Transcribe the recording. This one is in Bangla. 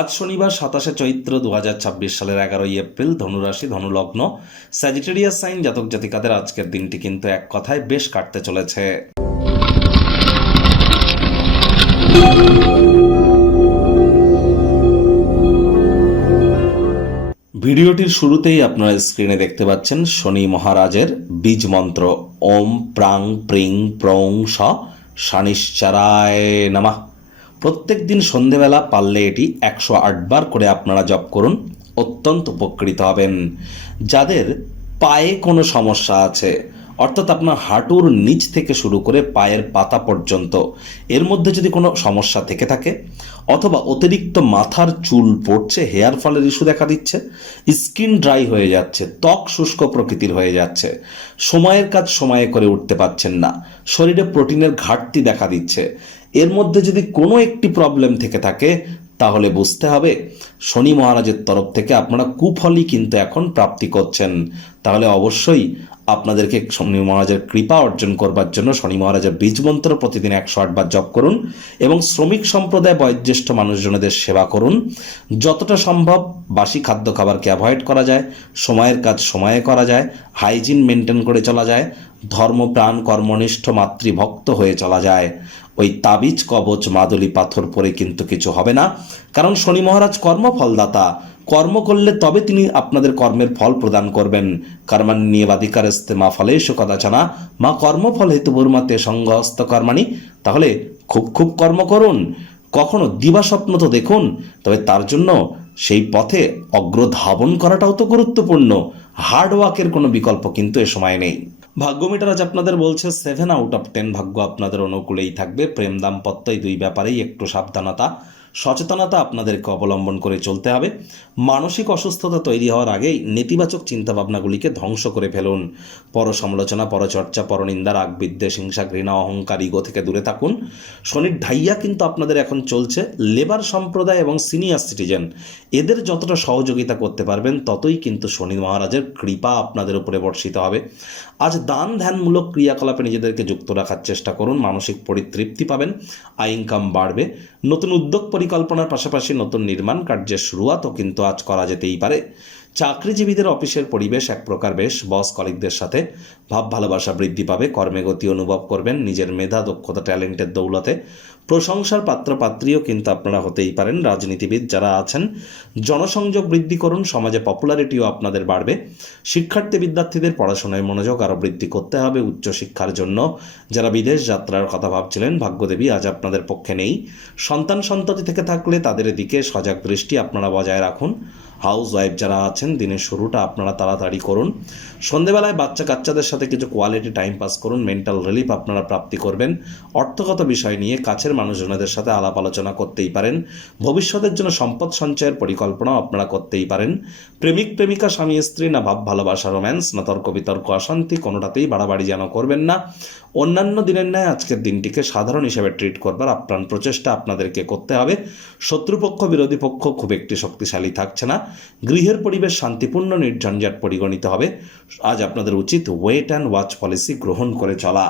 আজ শনিবার 27শে চৈত্র 2026 সালের 11ই এপ্রিল, ধনুরাশি ধনুলগ্ন স্যাজিটেরিয়াস সাইন জাতক জাতিকাদের আজকের দিনটি কিন্তু এক কথায় বেশ কাটতে চলেছে। ভিডিওটির শুরুতেই আপনারা স্ক্রিনে দেখতে পাচ্ছেন শনি মহারাজের বীজ মন্ত্র ওম প্রাং প্রিং প্রং স শনিশ্চরায় নমঃ। প্রত্যেক দিন সন্ধেবেলা পারলে এটি 108 বার করে আপনারা জপ করুন, অত্যন্ত উপকৃত হবেন। যাদের পায়ে কোনো সমস্যা আছে, অর্থাৎ আপনার হাঁটুর নিচ থেকে শুরু করে পায়ের পাতা পর্যন্ত এর মধ্যে যদি কোনো সমস্যা থেকে থাকে, অথবা অতিরিক্ত মাথার চুল পড়ছে, হেয়ার ফলের ইস্যু দেখা দিচ্ছে, স্কিন ড্রাই হয়ে যাচ্ছে, ত্বক শুষ্ক প্রকৃতির হয়ে যাচ্ছে, সময়ের কাজ সময়ে করে উঠতে পারছেন না, শরীরে প্রোটিনের ঘাটতি দেখা দিচ্ছে, এর মধ্যে যদি কোনো একটি প্রবলেম থেকে থাকে, তাহলে বুঝতে হবে শনি মহারাজের তরফ থেকে আপনারা কুফলই কিন্তু এখন প্রাপ্তি করছেন। তাহলে অবশ্যই আপনাদেরকে শনি মহারাজের কৃপা অর্জন করবার জন্য শনি মহারাজের বীজ মন্ত্র প্রতিদিন 108 বার জপ করুন এবং শ্রমিক সম্প্রদায় বয়োজ্যেষ্ঠ মানুষজনদের সেবা করুন। যতটা সম্ভব বাসি খাদ্য খাবারকে অ্যাভয়েড করা যায়, সময়ের কাজ সময়ে করা যায়, হাইজিন মেনটেন করে চলা যায়, ধর্মপ্রাণ কর্মনিষ্ঠ মাতৃভক্ত হয়ে চলা যায়। ওই তাবিজ কবচ মাদুলি পাথর পরে কিন্তু কিছু হবে না, কারণ শনি মহারাজ কর্মফলদাতা। কর্ম করলে তবে তিনি আপনাদের কর্মের ফল প্রদান করবেন। কর্মান্যেবাধিকারস্তে মা ফলেষু কদাচন মা কর্মফল হেতুর্মাতে সঙ্গহস্ত কর্মাণি। তাহলে খুব খুব কর্ম করুন, কখনো দিবাস্বপ্ন তো দেখুন, তবে তার জন্য সেই পথে অগ্রধাবন করাটাও তো গুরুত্বপূর্ণ। হার্ডওয়ার্কের কোনো বিকল্প কিন্তু এ সময় নেই। ভাগ্য মিটার আজ আপনাদের বলছে 7 আউট অফ 10 ভাগ্য আপনাদের অনুকূলেই থাকবে। প্রেম দাম্পত্য এই দুই ব্যাপারেই একটু সাবধানতা সচেতনতা আপনাদেরকে অবলম্বন করে চলতে হবে। মানসিক অসুস্থতা তৈরি হওয়ার আগেই নেতিবাচক চিন্তাভাবনাগুলিকে ধ্বংস করে ফেলুন। পর সমালোচনা, পরচর্চা, পরনিন্দা, রাগ, বিদ্বেষ, হিংসা, ঘৃণা, অহংকার, ইগো থেকে দূরে থাকুন। শনির ঢাইয়া কিন্তু আপনাদের এখন চলছে। লেবার সম্প্রদায় এবং সিনিয়র সিটিজেন এদের যতটা সহযোগিতা করতে পারবেন, ততই কিন্তু শনি মহারাজের কৃপা আপনাদের উপরে বর্ষিত হবে। আজ দান ধ্যানমূলক ক্রিয়াকলাপে নিজেদেরকে যুক্ত রাখার চেষ্টা করুন, মানসিক পরিতৃপ্তি পাবেন, আয় ইনকাম বাড়বে। নতুন উদ্যোগ পরিকল্পনার পাশাপাশি নতুন নির্মাণ কার্যের শুরুয়াতও কিন্তু আজ করা যেতেই পারে। চাকরিজীবীদের অফিসের পরিবেশ এক প্রকার বেশ, বস কলিগদের সাথে ভাব ভালোবাসা বৃদ্ধি পাবে, কর্মে গতি অনুভব করবেন, নিজের মেধা দক্ষতা ট্যালেন্টের দৌলতে প্রশংসার পাত্রপাত্রীও কিন্তু আপনারা হতেই পারেন। রাজনীতিবিদ যারা আছেন জনসংযোগ বৃদ্ধি করুন, সমাজে পপুলারিটিও আপনাদের বাড়বে। শিক্ষার্থী বিদ্যার্থীদের পড়াশোনায় মনোযোগ আরও বৃদ্ধি করতে হবে উচ্চশিক্ষার জন্য। যারা বিদেশ যাত্রার কথা ভাবছিলেন, ভাগ্যদেবী আজ আপনাদের পক্ষে নেই। সন্তান সন্ততি থেকে থাকলে তাদের দিকে সজাগ দৃষ্টি আপনারা বজায় রাখুন। হাউস ওয়াইফ যারা আছেন, দিনের শুরুটা আপনারা তাড়াতাড়ি করুন। সন্ধেবেলায় বাচ্চা কাচ্চাদের সাথে কিছু কোয়ালিটি টাইম পাস করুন, মেন্টাল রিলিফ আপনারা প্রাপ্তি করবেন। অর্থগত বিষয় নিয়ে কাছের মানুষজনদের সাথে আলাপ আলোচনা করতেই পারেন। ভবিষ্যতের জন্য সম্পদ সঞ্চয়ের পরিকল্পনাও আপনারা করতেই পারেন। প্রেমিক প্রেমিকা, স্বামী স্ত্রী, না ভাব ভালোবাসা রোম্যান্স, না তর্ক বিতর্ক অশান্তি, কোনোটাতেই বাড়াবাড়ি যেন করবেন না। অন্যান্য দিনের ন্যায় আজকের দিনটিকে সাধারণ হিসেবে ট্রিট করবার আপ্রাণ প্রচেষ্টা আপনাদেরকে করতে হবে। শত্রুপক্ষ বিরোধী পক্ষ খুব একটি শক্তিশালী থাকছে না। গৃহের পরিবেশ শান্তিপূর্ণ নির্ঝঞ্ঝাট পরিগণিত হবে। আজ আপনাদের উচিত ওয়েট অ্যান্ড ওয়াচ পলিসি গ্রহণ করে চলা।